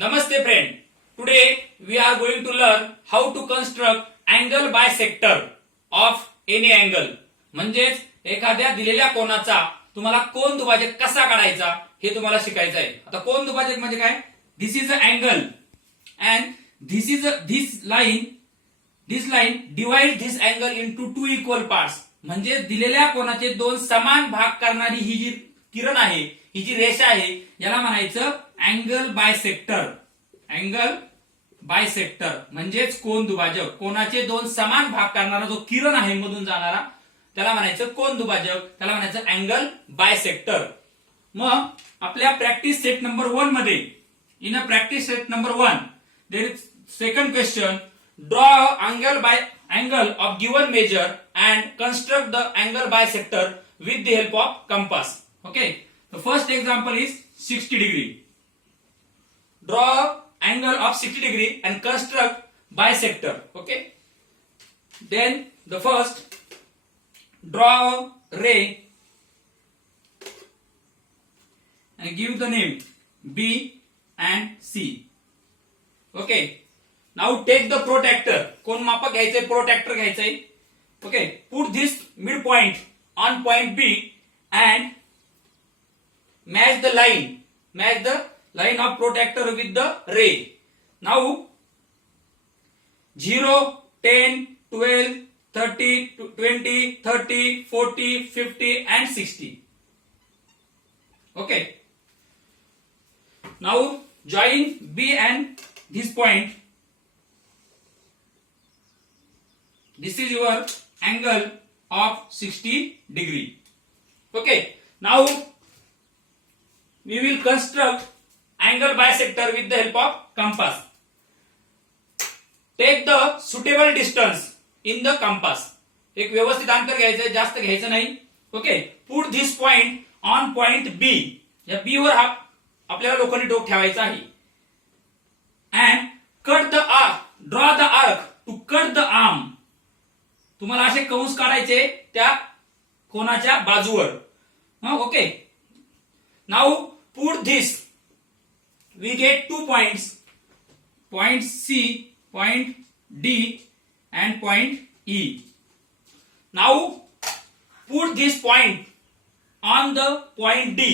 Namaste friend. Today we are going to learn how to construct angle bisector of any angle. म्हणजेच एखाद्या दिलेल्या कोनाचा तुम्हाला कोन दुभाजक कसा काढायचा हे तुम्हाला शिकायचं आहे. आता कोन दुभाजक म्हणजे काय? This is an angle and this line divide this angle into two equal parts. म्हणजे दिलेल्या कोनाचे दोन समान भाग करणारी ही जी किरण आहे, ही जी रेषा आहे, याला म्हणायचं अँगल बायसेक्टर. अँगल बायसेक्टर म्हणजेच कोन दुभाजक. कोनाचे दोन समान भाग करणारा जो किरण आहे मधून जाणारा त्याला म्हणायचं कोन दुभाजक, त्याला म्हणायचं अँगल बायसेक्टर. मग आपल्या प्रॅक्टिस सेट नंबर 1 मध्ये in a practice set number 1 there is second question. Draw angle of given measure and construct the angle bisector with the help of compass. Okay, the first example is 60 degree. Draw angle of 60 degree and construct bisector. Okay, then the first draw a ray and give the name B and C. Okay, now take the protractor. कोण मापक घ्यायचंय? Protractor घ्यायचंय. Okay, put this midpoint on point B and match the line of protractor with the ray. Now 0, 10, 12, 30, 20, 30, 40, 50 and 60. Okay, now join B and this point. This is your angle of 60 degree. Okay, now we will construct angle bisector with the help of compass. Take the suitable distance in the compass. एक व्यवस्थित अंतर घ्यायचं, जास्त घ्यायचं नाही. Okay, put this point on point B. या B वर आपल्याला लोखंडी टोक ठेवायचा आहे. And cut the arc, draw the arc to cut the arm. तुम्हाला असे कंस काढायचे त्या कोनाच्या बाजूवर. Okay, now put this. We get 2 points, point C, point D and point E. Now put this point on the point D.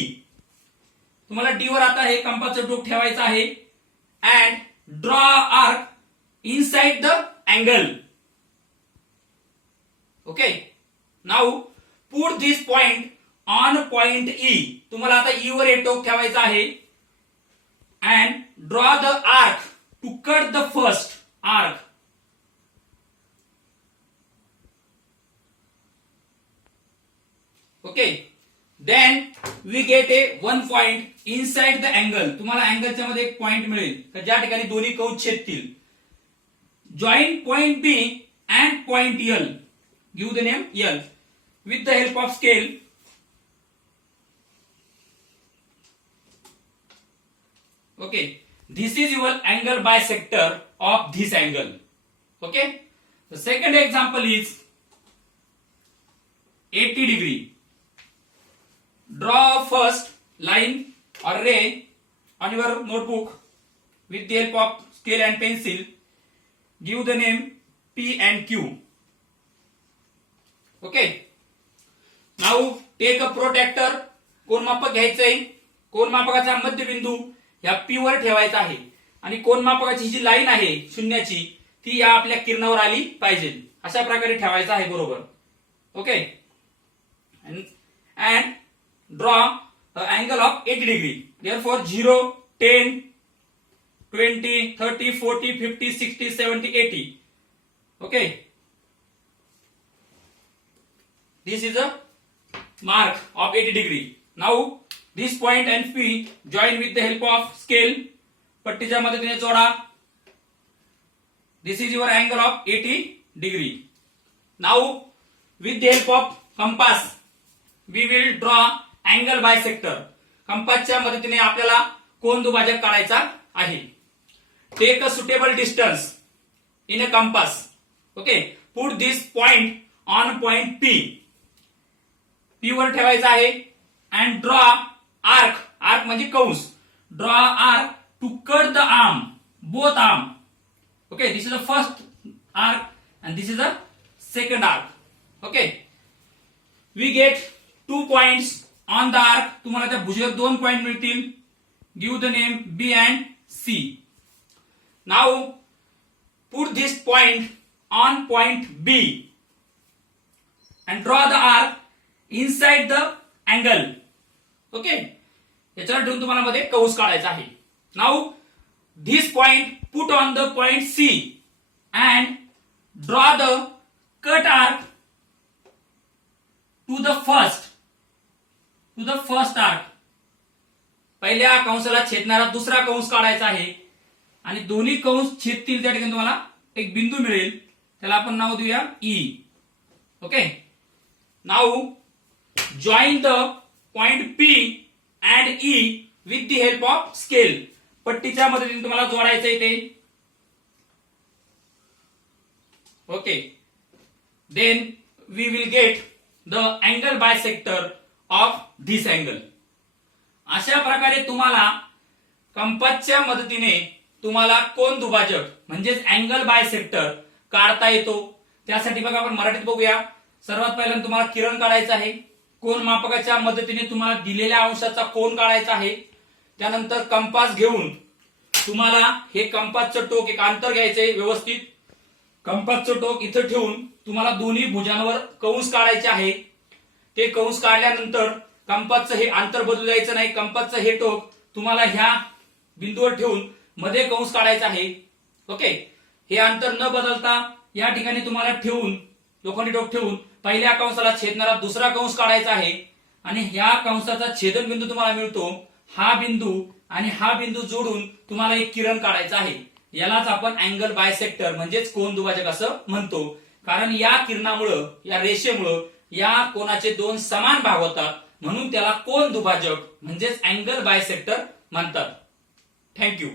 तुम्हाला D वर आता हे कंपासचं टोक ठेवायचं आहे. And draw arc inside the angle. Okay, now put this point on point E. तुम्हाला आता E वर हे टोक ठेवायचं आहे. And draw the arc to cut the first arc. Okay, then we get a one point inside the angle. तुम्हाला अँगलच्या मध्ये एक पॉइंट मिळेल तर ज्या ठिकाणी दोन्ही कंस छेदतील. Join point B and point L. Give the name L with the help of scale. Okay, this is your angle bisector of this angle. Okay, the second example is 80 degree. Draw first line or ray on your notebook with the help of scale and pencil. Give the name P and Q. Okay, now take a protractor. कोनमापक घ्यायचंय. कोनमापकाचा मध्यबिंदू या P वर ठेवायचा आहे आणि कोनमापकाची जी line आहे शून्याची ती या आपल्या किरणावर आली पाहिजे. अशा प्रकारे ठेवायचा आहे. बरोबर. Okay, and draw the angle of 80 degree. Therefore 0, 10, 20, 30, 40, 50, 60, 70, 80. Okay, this is a mark of 80 degree. Now this point and P join with the help of scale. पट्टीच्या मदतीने जोडा. This is your angle of 80 degree. Now with the help of compass we will draw angle bisector. कंपासच्या मदतीने आपल्याला कोन दुभाजक काढायचा आहे. Take a suitable distance in a compass. Okay, put this point on point P. P वर ठेवायचा आहे. And draw arc. Arc म्हणजे कंस. Draw arc to cut the arm. both arm. Okay, this is the first arc and this is the second arc. Okay, we get 2 points on the arc. तुम्हाला त्या भुजेवर 2 point मिळतील. Give the name B and C. Now put this point on point B and draw the arc inside the angle. Okay, याच्यावर ठेवून तुम्हाला मध्ये कंस काढायचा आहे. Now this point put on the point C and draw the cut arc to the first arc. पहिल्या कंसाला छेदणारा दुसरा कंस काढायचा आहे आणि दोन्ही कंस छेदतील त्या ठिकाणी तुम्हाला एक बिंदू मिळेल, त्याला आपण नाव देऊया E. Okay, now join the point P and E with the help of scale. पट्टीच्या मदतीने तुम्हाला जोडायचं आहे ते. Okay, then we will get the angle bisector of this angle. अशा प्रकारे तुम्हाला कंपासच्या मदतीने तुम्हाला कोन दुभाजक म्हणजेच अँगल बायसेक्टर काढता येतो. त्यासाठी बघा आपण मराठीत बघूया. सर्वात पहिल्यांदा तुम्हाला किरण काढायचं आहे. कोन मापकाच्या मदतीने तुम्हाला दिलेल्या अंशाचा कोन काढायचा आहे. त्यानंतर कंपास घेऊन तुम्हाला हे कंपासचं टोक एक अंतर घ्यायचंय व्यवस्थित. कंपासचं टोक इथं ठेवून तुम्हाला दोन्ही भुजांवर कंस काढायचे आहे. ते कंस काढल्यानंतर कंपासचं हे अंतर बदलू द्यायचं नाही. कंपासचं हे टोक तुम्हाला ह्या बिंदूवर ठेवून मध्ये कंस काढायचा आहे. ओके, हे अंतर न बदलता या ठिकाणी तुम्हाला ठेवून लोखंडी टोक ठेवून पहिल्या कंसाला छेदणारा दुसरा कंस काढायचा आहे आणि ह्या कंसाचा छेदन बिंदू तुम्हाला मिळतो. हा बिंदू आणि हा बिंदू जोडून तुम्हाला एक किरण काढायचा आहे. यालाच आपण अँगल बायसेक्टर म्हणजेच कोन दुभाजक असं म्हणतो. कारण या किरणामुळं, या रेषेमुळं या कोनाचे 2 समान भाग होतात, म्हणून त्याला कोन दुभाजक म्हणजेच अँगल बायसेक्टर म्हणतात. थँक्यू.